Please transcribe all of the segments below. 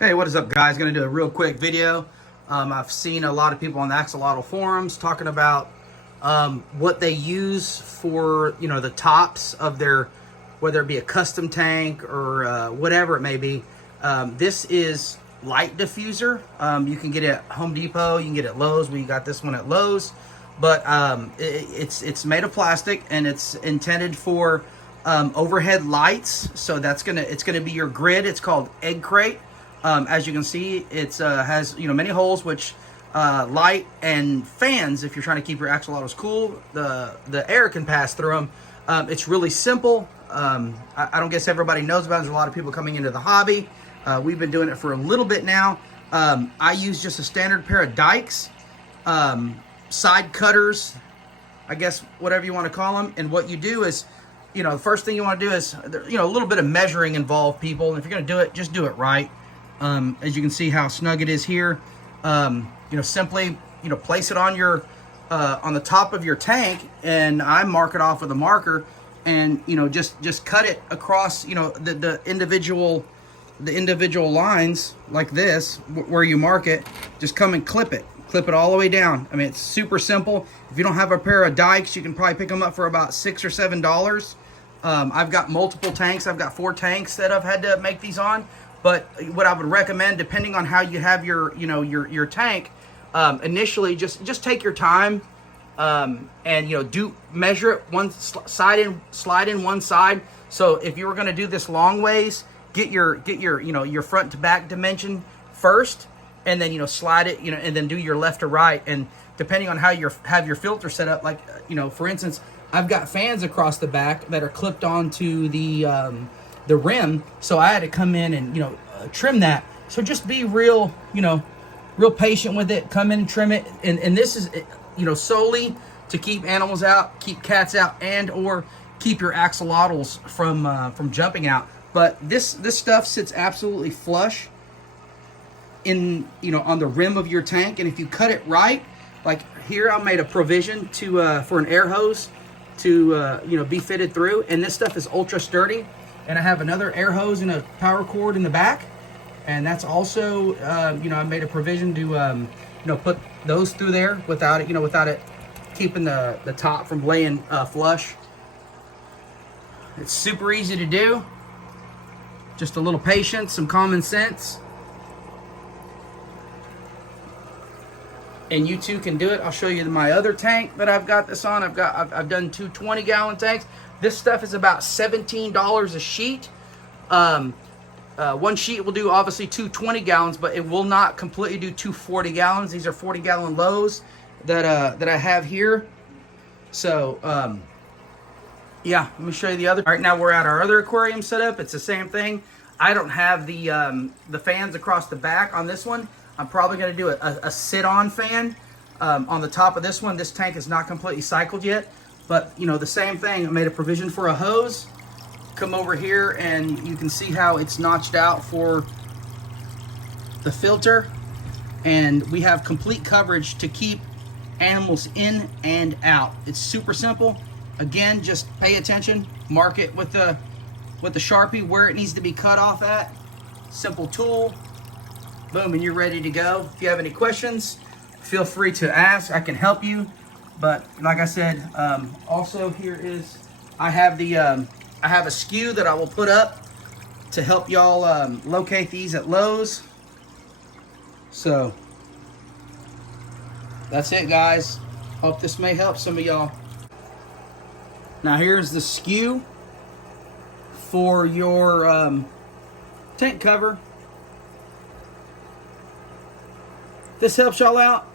Hey, what is up, guys? Going to do a real quick video. I've seen a lot of people on the Axolotl forums talking about what they use for, the tops of their, whether it be a custom tank or whatever it may be. This is light diffuser. You can get it at Home Depot. You can get it at Lowe's. We got this one at Lowe's, but it's made of plastic and it's intended for overhead lights. So it's gonna be your grid. It's called Egg Crate. As you can see, it has many holes which light and fans. If you're trying to keep your axolotls cool, the air can pass through them. It's really simple. I don't guess everybody knows about it. There's a lot of people coming into the hobby. We've been doing it for a little bit now. I use just a standard pair of dikes, side cutters, I guess whatever you want to call them. And what you do is, the first thing you want to do is, a little bit of measuring involved, people. And if you're going to do it, just do it right. As you can see how snug it is here. Simply, place it on your, on the top of your tank, and I mark it off with a marker, and, just cut it across, the individual lines like this, where you mark it. Just come and clip it all the way down. I mean, it's super simple. If you don't have a pair of dikes, you can probably pick them up for about $6 or $7. I've got multiple tanks. I've got 4 tanks that I've had to make these on. But what I would recommend, depending on how you have your, your tank, initially just take your time, and measure it one slide in one side. So if you were going to do this long ways, get your front to back dimension first, and then slide it, and then do your left to right. And depending on how you have your filter set up, like for instance, I've got fans across the back that are clipped onto the rim, so I had to come in and trim that. So just be real real patient with it. Come in and trim it, and this is solely to keep animals out, keep cats out, and or keep your axolotls from jumping out. But this stuff sits absolutely flush in on the rim of your tank, and if you cut it right, like here, I made a provision to for an air hose to be fitted through, and this stuff is ultra sturdy. And I have another air hose and a power cord in the back, and that's also I made a provision to put those through there without it keeping the top from laying flush. It's super easy to do. Just a little patience, some common sense, and you too can do it. I'll show you my other tank that I've got this on. I've done 2 20-gallon tanks. This stuff is about $17 a sheet. One sheet will do obviously 2 20-gallons, but it will not completely do 2 40-gallons. These are 40-gallon lows that I have here. So yeah, let me show you the other. All right, now we're at our other aquarium setup. It's the same thing. I don't have the fans across the back on this one. I'm probably going to do a sit-on fan on the top of this one. This tank is not completely cycled yet. But, the same thing. I made a provision for a hose. Come over here and you can see how it's notched out for the filter. And we have complete coverage to keep animals in and out. It's super simple. Again, just pay attention. Mark it with the Sharpie where it needs to be cut off at. Simple tool. Boom, and you're ready to go. If you have any questions, feel free to ask. I can help you. But like I said, also here is, I have a SKU that I will put up to help y'all locate these at Lowe's. So that's it, guys. Hope this may help some of y'all. Now here's the SKU for your tank cover. If this helps y'all out,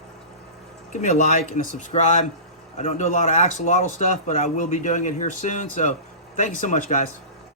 give me a like and a subscribe. I don't do a lot of axolotl stuff, but I will be doing it here soon. So thank you so much, guys.